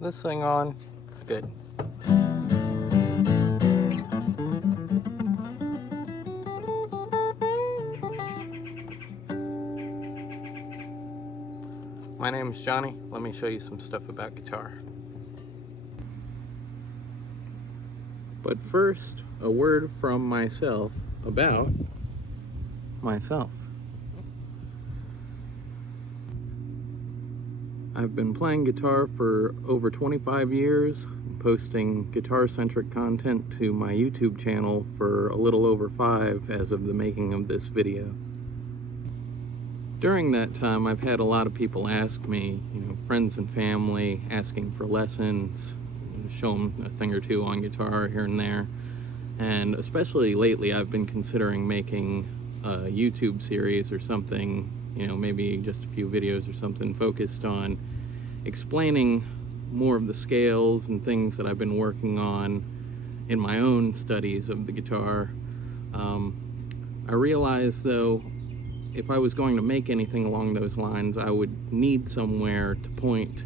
this thing on. Good. My name's Johnny. Let me show you some stuff about guitar. But first, a word from myself about myself. I've been playing guitar for over 25 years, posting guitar-centric content to my YouTube channel for a little over 5 as of the making of this video. During that time, I've had a lot of people ask me, friends and family, asking for lessons, show them a thing or two on guitar here and there. And especially lately, I've been considering making a YouTube series or something, maybe just a few videos or something focused on explaining more of the scales and things that I've been working on in my own studies of the guitar. I realized, though, if I was going to make anything along those lines, I would need somewhere to point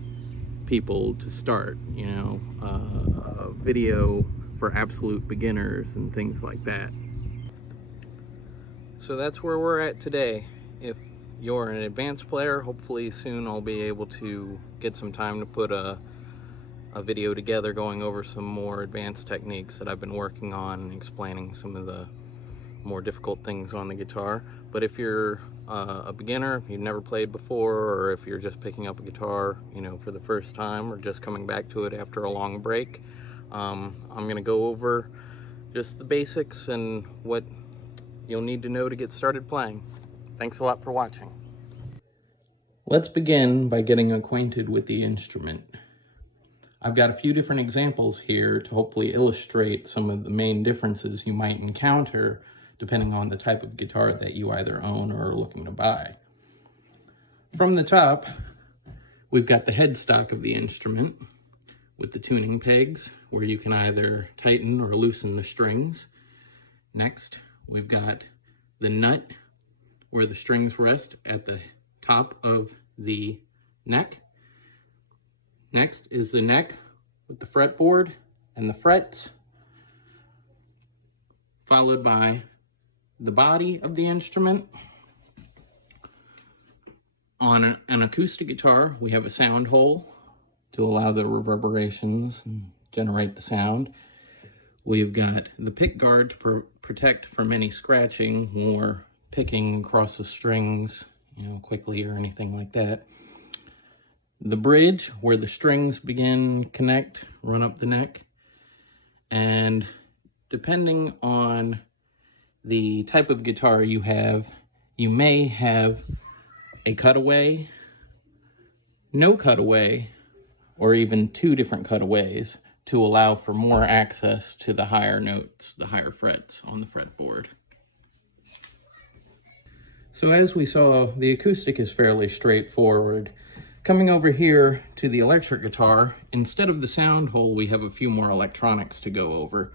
people to start, a video for absolute beginners and things like that. So that's where we're at today. If you're an advanced player, hopefully soon I'll be able to get some time to put a video together going over some more advanced techniques that I've been working on and explaining some of the more difficult things on the guitar. But if you're a beginner, if you've never played before, or if you're just picking up a guitar, for the first time, or just coming back to it after a long break, I'm gonna go over just the basics and what you'll need to know to get started playing. Thanks a lot for watching. Let's begin by getting acquainted with the instrument. I've got a few different examples here to hopefully illustrate some of the main differences you might encounter depending on the type of guitar that you either own or are looking to buy. From the top, we've got the headstock of the instrument with the tuning pegs where you can either tighten or loosen the strings. Next, we've got the nut where the strings rest at the top of the neck. Next is the neck with the fretboard and the frets, followed by the body of the instrument. On an acoustic guitar, we have a sound hole to allow the reverberations and generate the sound. We've got the pick guard to protect from any scratching or picking across the strings, quickly or anything like that. The bridge, where the strings begin, connect, run up the neck. And depending on the type of guitar you have, you may have a cutaway, no cutaway, or even two different cutaways to allow for more access to the higher notes, the higher frets on the fretboard. So as we saw, the acoustic is fairly straightforward. Coming over here to the electric guitar, instead of the sound hole, we have a few more electronics to go over.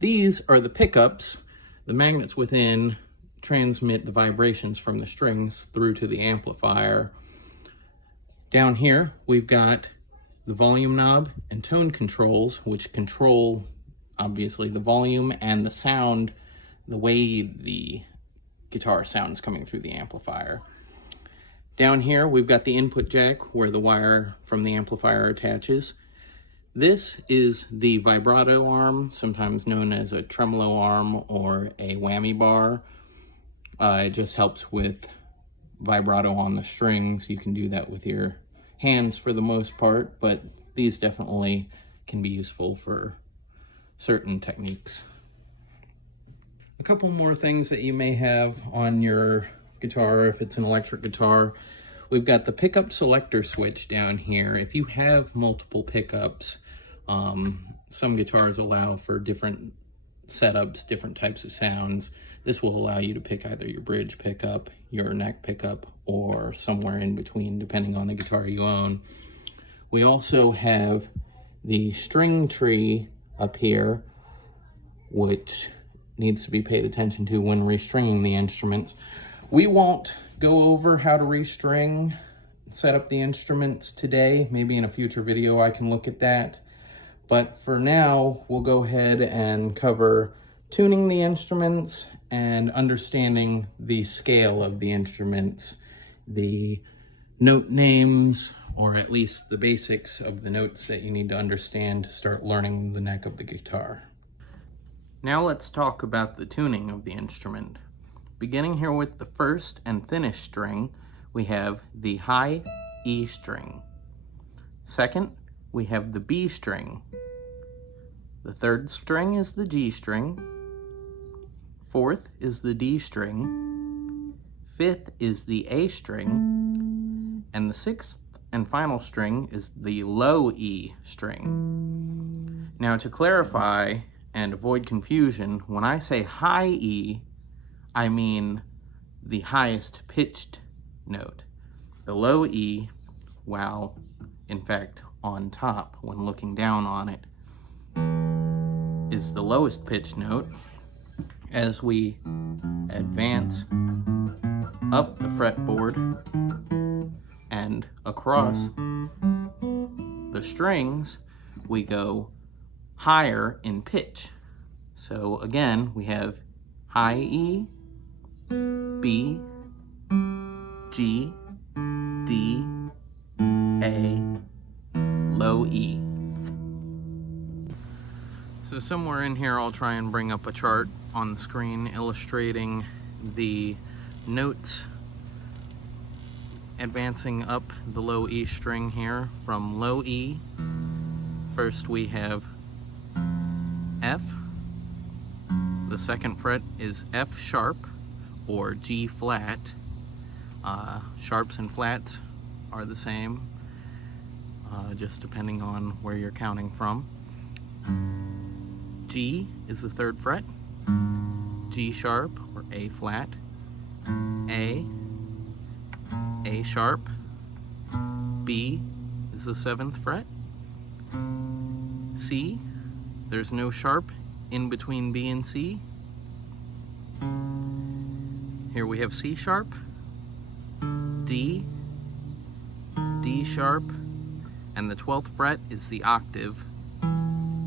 These are the pickups. The magnets within transmit the vibrations from the strings through to the amplifier. Down here, we've got the volume knob and tone controls, which control, obviously, the volume and the sound, the way the guitar sounds coming through the amplifier. Down here, we've got the input jack where the wire from the amplifier attaches. This is the vibrato arm, sometimes known as a tremolo arm or a whammy bar. It just helps with vibrato on the strings. You can do that with your hands for the most part, but these definitely can be useful for certain techniques. A couple more things that you may have on your guitar if it's an electric guitar. We've got the pickup selector switch down here. If you have multiple pickups, some guitars allow for different setups, different types of sounds. This will allow you to pick either your bridge pickup, your neck pickup, or somewhere in between, depending on the guitar you own. We also have the string tree up here, which needs to be paid attention to when restringing the instruments. We won't go over how to restring set up the instruments today. Maybe in a future video I can look at that. But for now, we'll go ahead and cover tuning the instruments and understanding the scale of the instruments, the note names, or at least the basics of the notes that you need to understand to start learning the neck of the guitar. Now let's talk about the tuning of the instrument. Beginning here with the first and thinnest string, we have the high E string. Second, we have the B string. The third string is the G string. Fourth is the D string. Fifth is the A string. And the sixth and final string is the low E string. Now to clarify and avoid confusion, when I say high E, I mean the highest pitched note. The low E, while in fact on top when looking down on it, is the lowest pitched note. As we advance up the fretboard and across the strings, we go higher in pitch. So again, we have high E, B, G, D, A, low E. So somewhere in here I'll try and bring up a chart on the screen illustrating the notes advancing up the low E string here from low E. First we have F. The second fret is F sharp or G flat. Sharps and flats are the same, just depending on where you're counting from. G is the third fret, G sharp or A flat, A sharp, B is the seventh fret, C, there's no sharp in between B and C. Here we have C sharp, D, D sharp, and the 12th fret is the octave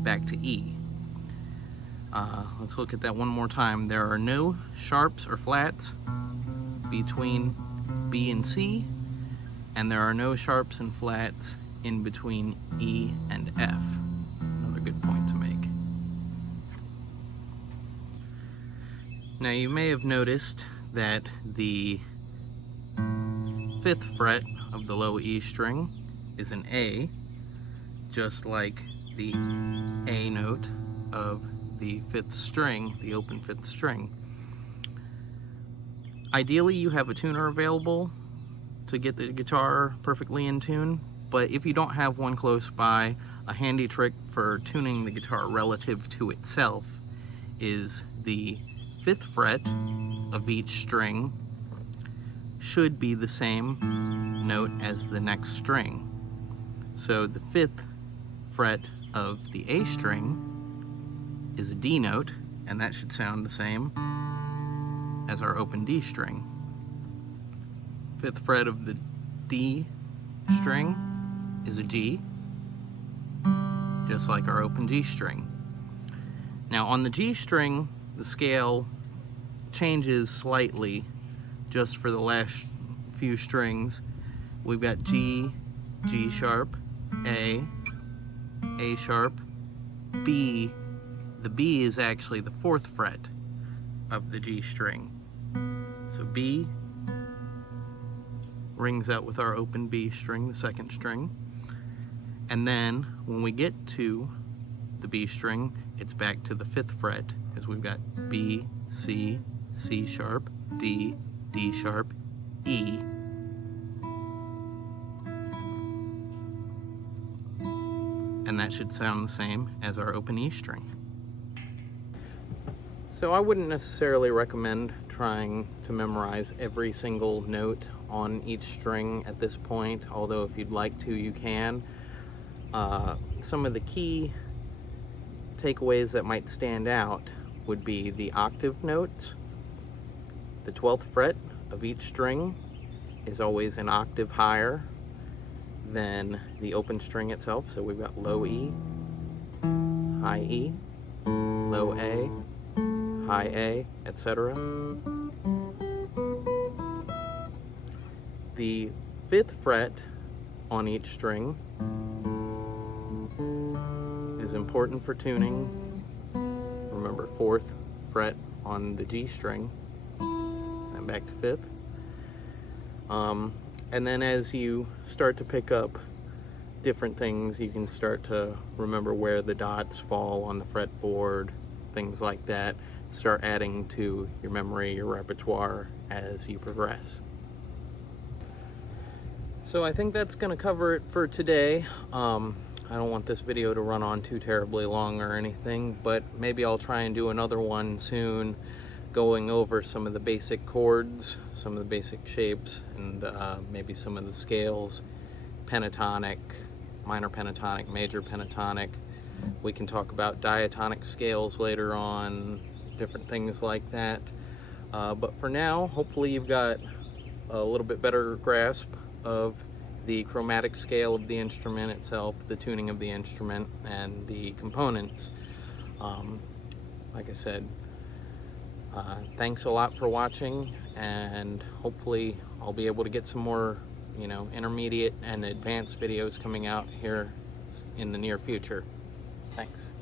back to E. Let's look at that one more time. There are no sharps or flats between B and C, and there are no sharps and flats in between E and F. Another good point to make. Now you may have noticed that the 5th fret of the low E string is an A, just like the A note of the 5th string, the open 5th string. Ideally you have a tuner available to get the guitar perfectly in tune, but if you don't have one close by, a handy trick for tuning the guitar relative to itself is the 5th fret of each string should be the same note as the next string. So the 5th fret of the A string is a D note, and that should sound the same as our open D string. 5th fret of the D string is a G, just like our open G string. Now on the G string, the scale changes slightly just for the last few strings. We've got G, G sharp, A sharp, B. The B is actually the 4th fret of the G string. So B rings out with our open B string, the 2nd string. And then when we get to the B string, it's back to the 5th fret, because we've got B, C, C sharp, D, D sharp, E. And that should sound the same as our open E string. So I wouldn't necessarily recommend trying to memorize every single note on each string at this point, although if you'd like to, you can. Some of the key takeaways that might stand out would be the octave notes. The 12th fret of each string is always an octave higher than the open string itself. So we've got low E, high E, low A, high A, etc. The 5th fret on each string is important for tuning. Remember, 4th fret on the G string, and back to 5th. And then as you start to pick up different things, you can start to remember where the dots fall on the fretboard, things like that. Start adding to your memory, your repertoire as you progress. So I think that's going to cover it for today. I don't want this video to run on too terribly long or anything, but maybe I'll try and do another one soon, going over some of the basic chords, some of the basic shapes, and maybe some of the scales, pentatonic, minor pentatonic, major pentatonic. We can talk about diatonic scales later on, different things like that. But for now, hopefully you've got a little bit better grasp of the chromatic scale of the instrument itself, the tuning of the instrument, and the components. Like I said, thanks a lot for watching, and hopefully I'll be able to get some more, intermediate and advanced videos coming out here in the near future. Thanks.